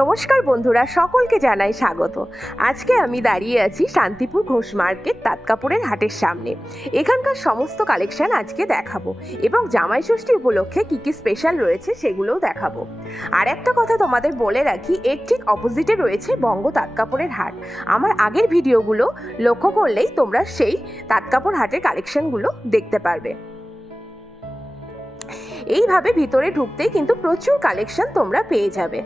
নমস্কার বন্ধুরা, সকলকে জানাই স্বাগত। আজকে আমি দাঁড়িয়ে আছি শান্তিপুর ঘোষ মার্কেট তাঁতকাপড়ের হাটের সামনে। এখানকার সমস্ত কালেকশন আজকে দেখাবো এবং জামাই ষষ্ঠী উপলক্ষে কি কি স্পেশাল রয়েছে সেগুলোও দেখাবো। আর একটা কথা তোমাদের বলে রাখি, এর ঠিক অপোজিটে রয়েছে বঙ্গ তাঁতকাপড়ের হাট। আমার আগের ভিডিওগুলো লক্ষ্য করলেই তোমরা সেই তাঁতকাপড় হাটের কালেকশনগুলো দেখতে পারবে। এইভাবে ভিতরে ঢুকতেই কিন্তু প্রচুর কালেকশন তোমরা পেয়ে যাবে।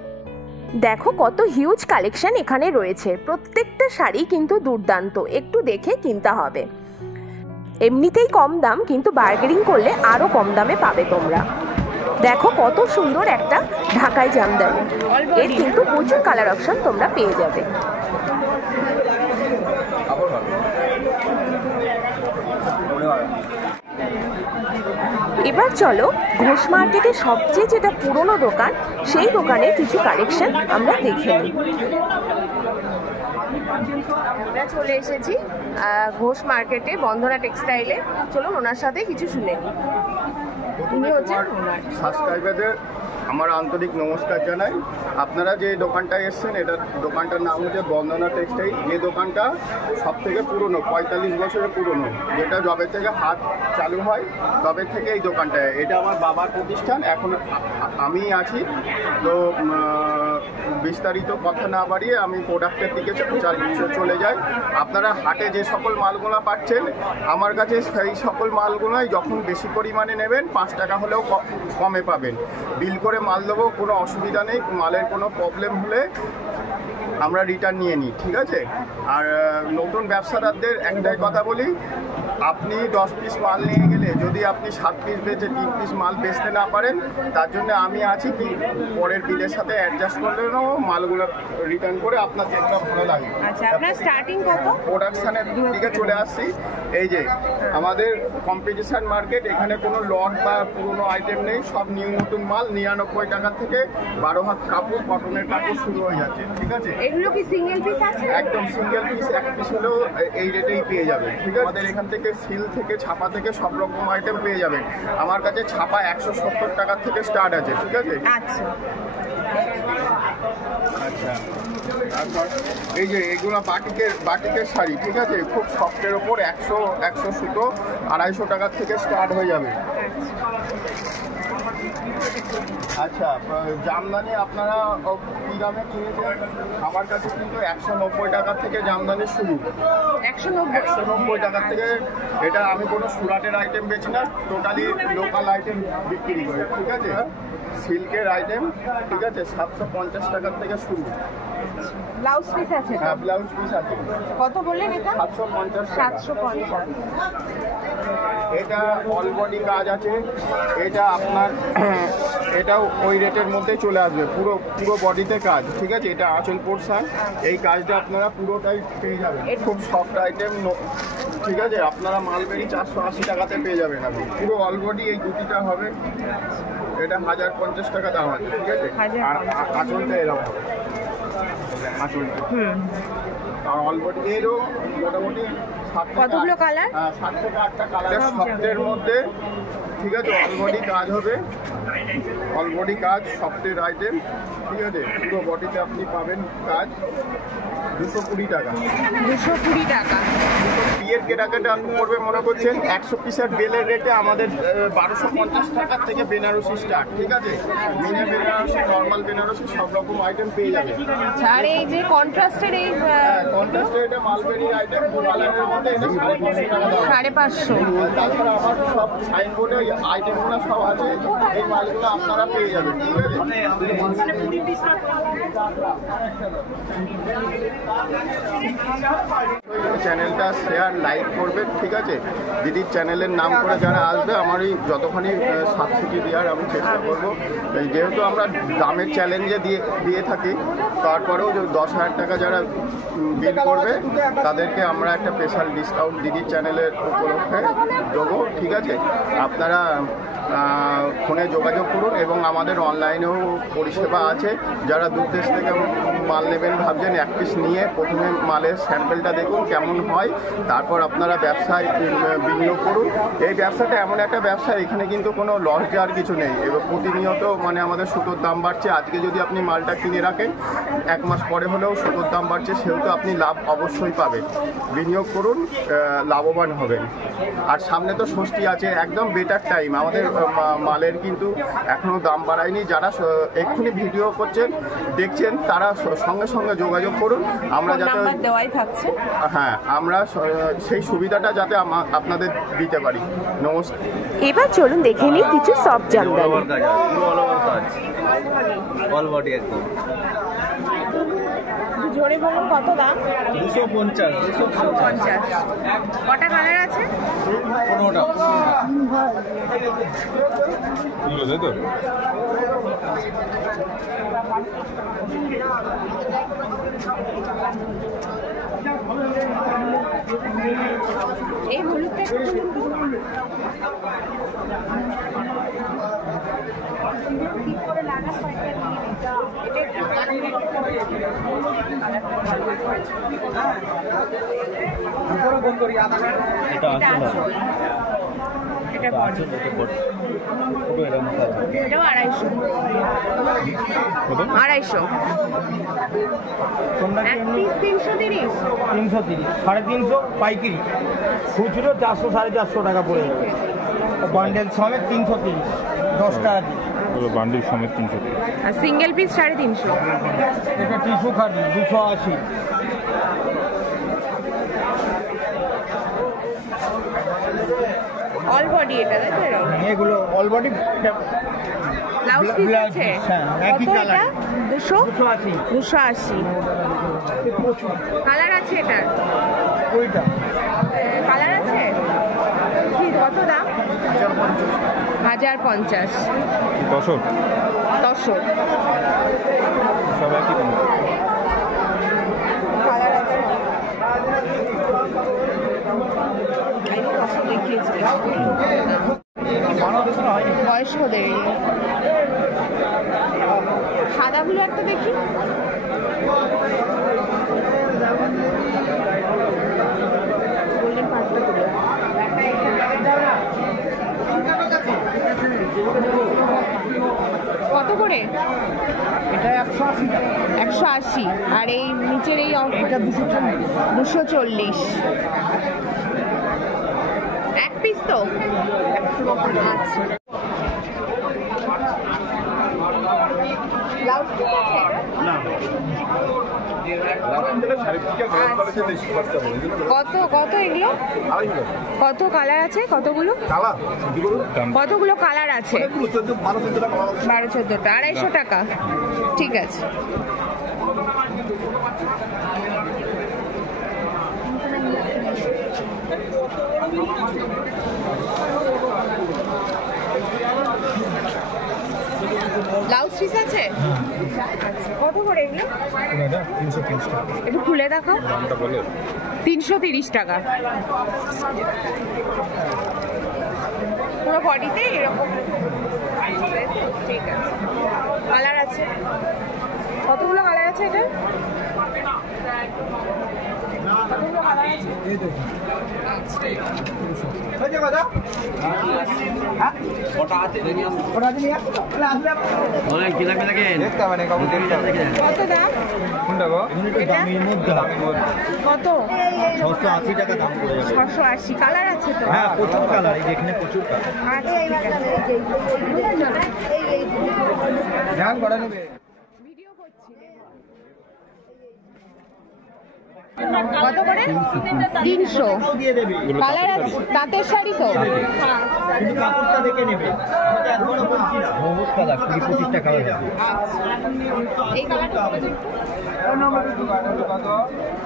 দেখো কত হিউজ কালেকশন এখানে রয়েছে। প্রত্যেকটা শাড়ি কিন্তু দুর্দান্ত, একটু দেখে কিনতে হবে। এমনিতেই কম দাম, কিন্তু বার্গেনিং করলে আরো কম দামে পাবে তোমরা। দেখো কত সুন্দর একটা ঢাকাই জামদানি, এর কিন্তু প্রচুর কালার অপশন তোমরা পেয়ে যাবে। এবার চলো ঘোষ মার্কেটের সবচেয়ে যেটা পুরনো দোকান, সেই দোকানের কিছু কালেকশন আমরা দেখে নিই। আমরা চলে এসেছি ঘোষ মার্কেটে, বন্ধনা টেক্সটাইলে। চলো ওনার সাথে কিছু শুনে নিই। উনি হচ্ছেন সাবস্ক্রাইবারদের আমার আন্তরিক নমস্কার জানাই। আপনারা যে দোকানটায় এসছেন, এটা দোকানটার নাম হচ্ছে বন্দনা টেক্সটাইল। যে দোকানটা সব থেকে পুরনো, 45 বছরের পুরনো, যেটা যবে থেকে হাট চালু হয় তবে থেকে এই দোকানটায়। এটা আমার বাবার প্রতিষ্ঠান, এখন আমি আছি। তো বিস্তারিত কথা না বাড়িয়ে আমি প্রোডাক্টের দিকে চলে যাই। আপনারা হাটে যে সকল মালগুলো পাচ্ছেন আমার কাছে, সেই সকল মালগুলোই যখন বেশি পরিমাণে নেবেন 5 টাকা হলেও কমে পাবেন। বিল করে মাল দেবো, কোনো অসুবিধা নেই। মালের কোনো প্রবলেম হলে আমরা রিটার্ন নিয়ে নিই, ঠিক আছে? আর নতুন ব্যবসাদারদের একটাই কথা বলি, আপনি 10 পিস মাল নিয়ে গেলে যদি আপনি 7 পিস বেচে 3 পিস মাল বেচতে না পারেন, তার জন্য আমি আছি। কি পরের বিলের সাথে অ্যাডজাস্ট করলে নেবো, মালগুলো রিটার্ন করে আপনার যেটা ভালো লাগে। আচ্ছা, আপনার স্টার্টিং কত? প্রোডাকশানের দিকে চলে আসছি। এই যে আমাদের কম্পিটিশন মার্কেট, এখানে কোনো লট বা পুরনো আইটেম নেই, সব নিউ নতুন মাল। 99 টাকা থেকে 12 হাত কাপড়, কটনের কাপড় শুরু হয়ে যাচ্ছে, ঠিক আছে? এগুলো কি সিঙ্গেল পিস আছে? একদম সিঙ্গেল পিস, এক পিস হলেও এই রেটেই পেয়ে যাবেন, ঠিক আছে? আমাদের এখান থেকে সিল থেকে, ছাপা থেকে সব রকম আইটেম পেয়ে যাবেন। আমার কাছে ছাপা 170 টাকা থেকে স্টার্ট আছে, ঠিক আছে? আচ্ছা আচ্ছা, তারপর এই যে এগুলো বাটিকের শাড়ি, ঠিক আছে? খুব সফটের ওপর 100 সুতো 250 টাকা থেকে স্টার্ট হয়ে যাবে। আচ্ছা, জামদানি আপনারা কি দামে কিনেছেন? আমার কাছে কিন্তু 190 টাকা থেকে জামদানি শুরু। 190 টাকা থেকে। এটা আমি কোনো সুরাটের আইটেম বেচি না, টোটালি লোকাল আইটেম বিক্রি করি, ঠিক আছে? সিল্কের আইটেম, ঠিক আছে? 750 টাকার থেকে শুরু। ব্লাউজ পিস আছে? হ্যাঁ, ব্লাউজ পিস আছে। কত বললেন এটা? 750। 750। এটা অল বডি কাজ আছে। এটা আপনার এটাও ওই রেটের মধ্যে চলে আসবে, পুরো বডিতে কাজ, ঠিক আছে? এটা আঁচল পোর্শন, এই কাজটা আপনারা পুরোটাই পেয়ে যাবেন। খুব সফট আইটেম, ঠিক আছে? আপনারা মালবেরি 480 টাকাতে পেয়ে যাবেন। আপনি পুরো অল বডি এই দুটিটা হবে, এটা 1050 টাকা দাম আছে, ঠিক আছে? আর আঁচলটা এরকম হবে, আঁচলটা। আর অল বডি এরও মোটামুটি কতগুলো কালার? 7 থেকে 8টা কালার সফটের মধ্যে, ঠিক আছে? অল বডি কাজ হবে, অল বডি কাজ, সফটের আইটেম, ঠিক আছে? পুরো বডিতে আপনি পাবেন কাজ। 220 টাকা। 220 টাকা। বিয়ের কেনাকাটা করবে মনে করছেন, 100 পিসের বেলের রেটে আমাদের 1250 টাকার থেকে বেনারসি স্টার্ট, ঠিক আছে? মিনে বেনারসি, নর্মাল বেনারসি সব রকম আইটেম পেয়ে যাবে। আর এই যে কন্ট্রাস্টের, এই কন্ট্রাস্টে এটা মালবেরি আইটেম, কালারের মধ্যে এটা 550 টাকা দাম। 550। তাছাড়া আমার সব সাইনবোর্ডে আইটেমগুলো সব আছে, এই মালগুলো আপনারা পেয়ে যাবেন, ঠিক আছে? চ্যানেলটা শেয়ার লাইক করবেন, ঠিক আছে? দিদির চ্যানেলের নাম করে যারা আসবে, আমারই যতখানি সাবসিডি দেওয়ার আমি চেষ্টা করবো। যেহেতু আমরা দামের চ্যালেঞ্জে দিয়ে থাকি, তারপরেও 10,000 টাকা যারা বিল করবে তাদেরকে আমরা একটা স্পেশাল ডিসকাউন্ট দিদির চ্যানেলের উপলক্ষে দেবো, ঠিক আছে? আপনারা ফোনে যোগাযোগ করুন এবং আমাদের অনলাইনেও পরিষেবা আছে। যারা দূর দেশ থেকে মাল নেবেন ভাবছেন, এক পিস নিয়ে প্রথমে মালের স্যাম্পেলটা দেখুন কেমন হয়, তারপর আপনারা ব্যবসায় বিনিয়োগ করুন। এই ব্যবসাটা এমন একটা ব্যবসা, এখানে কিন্তু কোনো লস যাওয়ার কিছু নেই। এবার প্রতিনিয়ত মানে আমাদের সুতোর দাম বাড়ছে। আজকে যদি আপনি মালটা কিনে রাখেন, 1 মাস পরে হলেও সুতোর দাম বাড়ছে, সেহেতু আপনি লাভ অবশ্যই পাবেন। বিনিয়োগ করুন, লাভবান হবেন। আর সামনে তো ষষ্ঠী আছে, একদম বেটার টাইম। আমাদের মালের কিন্তু এখনও দাম বাড়ায়নি। যারা এক্ষুনি ভিডিও করছেন দেখছেন, তারা সঙ্গে সঙ্গে যোগাযোগ করুন। আমরা যাতে দেওয়াই থাকছে, হ্যাঁ, আমরা সেই সুবিধাটা যাতে আপনাদের দিতে পারি। নমস্কার। এবার চলুন দেখে নিই কিছু সফট জামদানি। জোরে বলুন, কত দাম? 250। কটা কালার আছে? 15টা। এই হলুদটা এটাও 250। এক পিস 330। 330, 350 পাইকারি, খুচরো 400 450 টাকা পড়ে যাবে। বান্ডেল সমেত 330, 10 টাকা দিয়ে। বান্ডিল সমেত 330। আর সিঙ্গেল পিস 350। এটা টিস্যু খাদি 280। অল বডি এটা, তাই তো? এগুলো all body blouse piece blouse আছে। পিস, হ্যাঁ, একই কত কালার। এটা? 280। 280। কালার আছে এটা? ওইটা কালার আছে কি? কত দাম? 1050। দশক সব একই দাম। কালার আছে, দেখিয়েছি বয়স্ক দেয়। সাদাগুলো একটা দেখি। গোল্ডেন পাটটা গুলো কত করে? এটা 180 টাকা। 180। আর এই নিচের এই এটা 240। এক পিস তো? আচ্ছা। ব্লাউজ পিস আছে? কত এগুলো? কত কালার আছে? কতগুলো কালার আছে? 12-14টা। 250 টাকা। ঠিক আছে। ব্লাউজ পিস আছে? কত করে এগুলো? 330 টাকা। একটু খুলে দেখাও। 330 টাকা। পুরো বডিতে এরকম। ঠিক আছে। কালার আছে? কতগুলো কালার আছে এটা? কতগুলো কালার আছে? এই দেখুন। কত দাম? কত? 680 টাকা দাম পড়ে যাবে। 680। কালার আছে তো? হ্যাঁ, প্রচুর কালার, এই এখানে প্রচুর কালার। আচ্ছা, ঠিক আছে। ধ্যান করা নেবে। ভিডিও করছি। কত করে? 300। দিয়ে দেবে। কালার আছে? তাঁতের শাড়ি তো? কিন্তু কাপড়টা দেখে নেবে। এটা একবারও বলছি না। বহুত কালার, 20-25 টাকা হয়ে যাবে। এই কালারটা কত?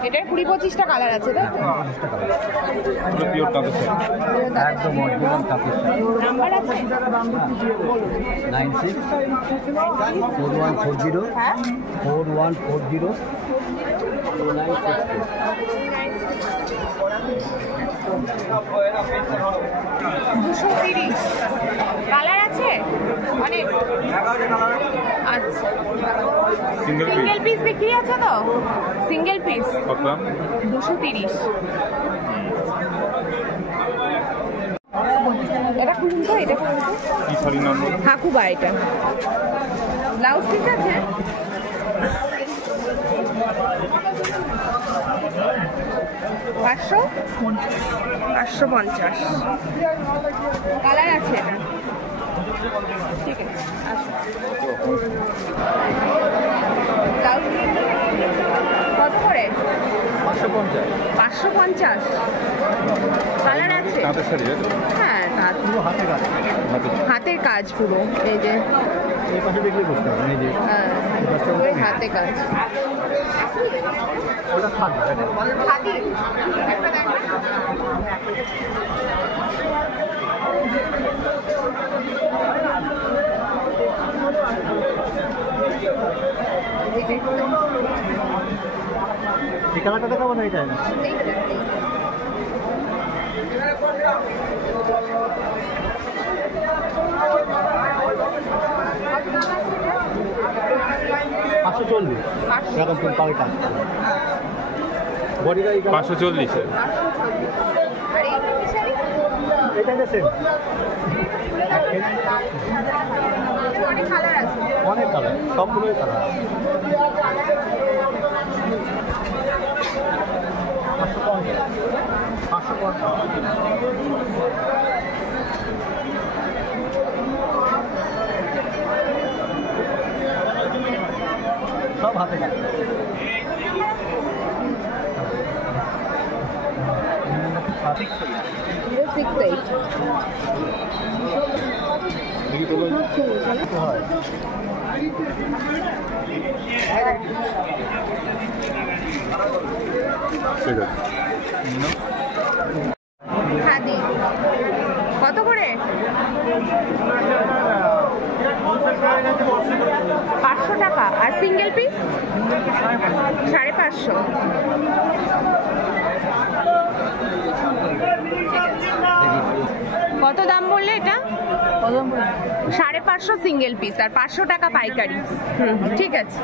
এটার 20-25টা কালার আছে, তাই তো? পিওর তাঁতের শাড়ি। একদম অরিজিনাল কাপড়। নাম্বার আছে? 96 4140 হ্যাঁ। 4140 2964। 230 কালার আছে অনেক। আচ্ছা, সিঙ্গেল সিঙ্গেল পিস বিক্রি আছে তো? সিঙ্গেল পিস কত দাম? 230। এটা খুলুন তো, এটা খুলুন তো। কি শাড়ির নাম বলো? হাকুবা। এটা ব্লাউজ পিস আছে। পাঁচশো 550 কালার আছে এটা। ঠিক আছে, আসো। ব্লাউজ কত করে? 550 কালার আছে। তাঁতের শাড়ি আছে? হ্যাঁ, তাঁত হাতের কাজ পুরো। এই যে পুরো হাতে কাজ। খাদি একটা দেখ না। এই কালারটা দেখাবো না, এটা এরকম পাবে কাজ। বডিটা 540। আর এই শাড়ি এটা সেম, অনেক কালার আছে। অনেক কালার, সবগুলোই কালার। 550 সব হাতে কাজ। ঠিক আছে। খাদি কত করে? 500 টাকা। আর সিঙ্গেল পিস 550। কত দাম বললে এটা? 550 সিঙ্গেল পিস আর 500 টাকা পাইকারি। ঠিক আছে।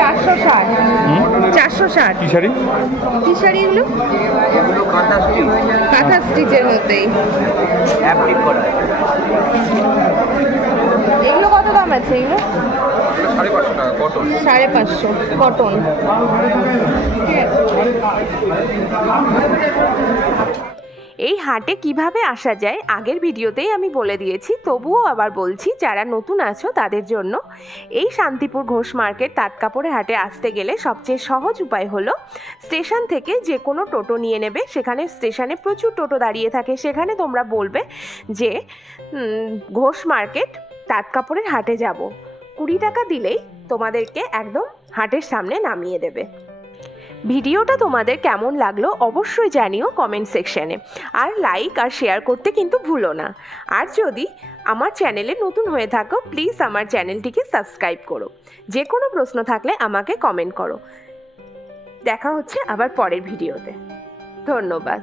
460। 460 কি শাড়ি? কি শাড়ি এগুলো? কাঁথা স্টিচের মধ্যেই। এগুলো কত দাম আছে? এগুলো 550 টাকা কটন। 550 কটন। ঠিক আছে। এই হাটে কিভাবে আসা যায় আগের ভিডিওতেই আমি বলে দিয়েছি, তবুও আবার বলছি যারা নতুন আছো তাদের জন্য। এই শান্তিপুর ঘোষ মার্কেট তাঁত কাপড়ের হাটে আসতে গেলে সবচেয়ে সহজ উপায় হলো স্টেশন থেকে যে কোনো টোটো নিয়ে নেবে। সেখানে স্টেশনে প্রচুর টোটো দাঁড়িয়ে থাকে, সেখানে তোমরা বলবে যে ঘোষ মার্কেট তাঁত কাপড়ের হাটে যাব। 20 টাকা দিলেই তোমাদেরকে একদম হাটের সামনে নামিয়ে দেবে। ভিডিওটা তোমাদের কেমন লাগলো অবশ্যই জানিও কমেন্ট সেকশনে। আর লাইক আর শেয়ার করতে কিন্তু ভুলো না। আর যদি আমার চ্যানেলে নতুন হয়ে থাকো প্লিজ আমার চ্যানেলটিকে সাবস্ক্রাইব করো। যে কোনো প্রশ্ন থাকলে আমাকে কমেন্ট করো। দেখা হচ্ছে আবার পরের ভিডিওতে। ধন্যবাদ।